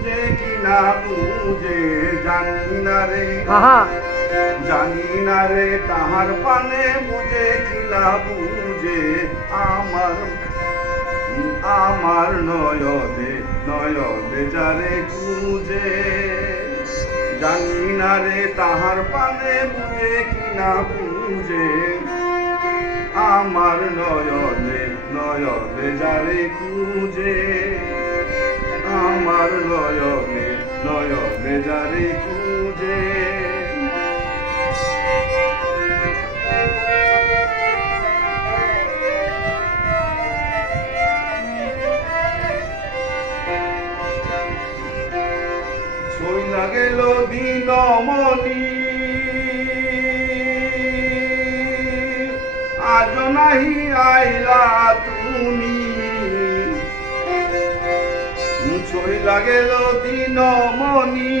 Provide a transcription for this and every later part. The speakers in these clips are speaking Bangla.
বুঝে কিনা বুঝে জানি না রে জানি না রে তাহার পানে বুঝে কিনা বুঝে আমার আমার নয়নে নয়নে যারে খুঁজে জানি না রে তাহার পানে বুঝে কিনা বুঝে আমার নয়নে নয়নে যারে খুঁজে আমার নয়নে নয়নে যারে খুঁজে চইলা গেল দিনমণি আজ নাহি আইলা তুমি চইলা গেল দিনমণি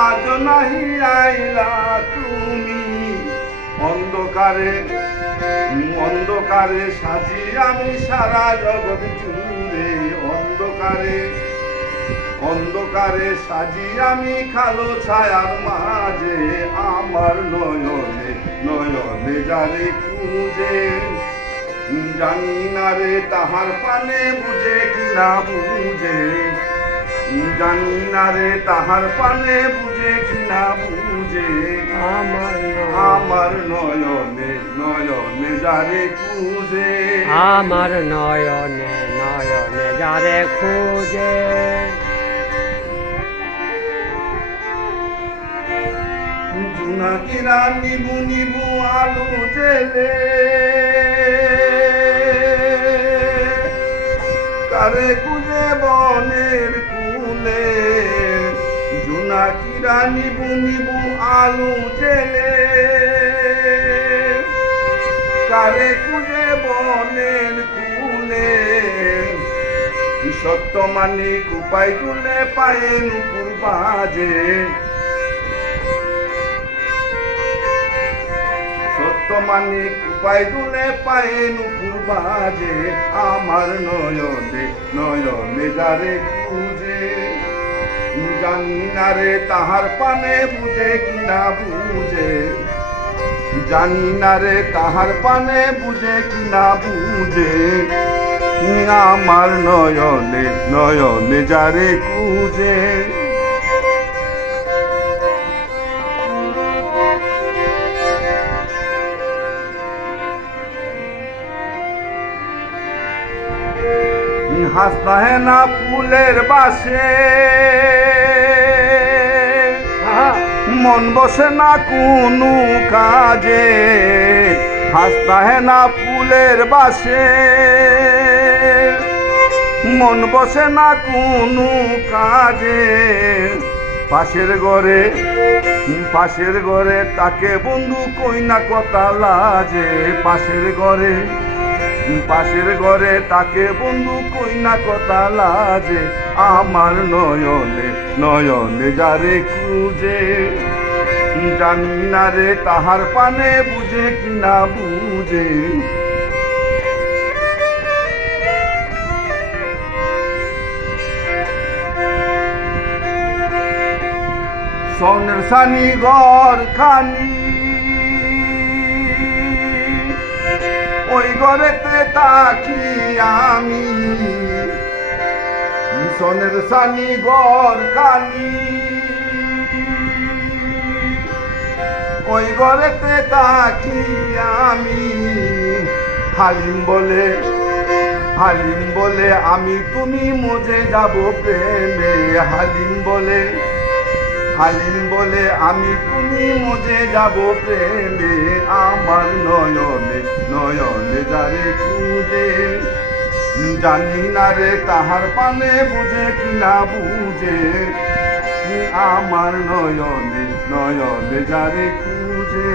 আজ নাহি আইলা তুমি অন্ধকারে অন্ধকারে সাজি আমি সারা জগৎ জুড়ে অন্ধকারে অন্ধকারে সাজি আমি খালো ছায়ার মাঝে আমার নয়নে নয়নে যারে খুঁজে জানি না রে তাহার পানে বুঝে কিনা বুঝে জানি না রে তাহার পানে বুঝে কিনা বুঝে আমার নয়নে নয়নে যারে খুঁজে আমার নয়নে নয়নে যারে খুঁজে জোনাকিরা নিবু নিবু আলু জেলে কারে খুঁজে বনের কুলে জোনাকিরা নিবু নিবু আলু জেলে কারে খুঁজে বনের কুলে সত্য মানি কুপাই তুলে পায়ে নুপুর বাজে মানি কুপাই দুলে পায়ে নুপুর বাজে আমার নয়নে নয়নে যারে খুঁজে জানি না রে তাহার পানে বুঝে কিনা বুঝে জানি না রে তাহার পানে বুঝে কিনা বুঝে আমার নয়নে নয়নে যারে খুঁজে হাসনা হে না ফুলের বাসে মন বসে না কোনো কাজে হাসনা হে না ফুলের বাসে মন বসে না কোনো কাজে পাশের ঘরে তাকে বন্ধু কই না কথা লাজে পাশের ঘরে তাকে বন্ধু কই না কথা লাজে আমার নয়নে নয়নে যারে খুঁজে জানি না রে তাহার পানে বুঝে কিনা বুঝে সোনের সানি ঘর খানি ওই ঘরেতে তাকি আমি সোনের সানি ঘর খানি ওই ঘরেতে তাকি আমি হালিম বলে আমি তুমি মজে যাব প্রেমে হালিম বলে আমি তুমি মজে যাব প্রেমে আমার নয়নে নয়নে যারে খুঁজে জানি না রে তাহার পানে বুঝে কিনা বুঝে আমার নয়নে নয়নে যারে খুঁজে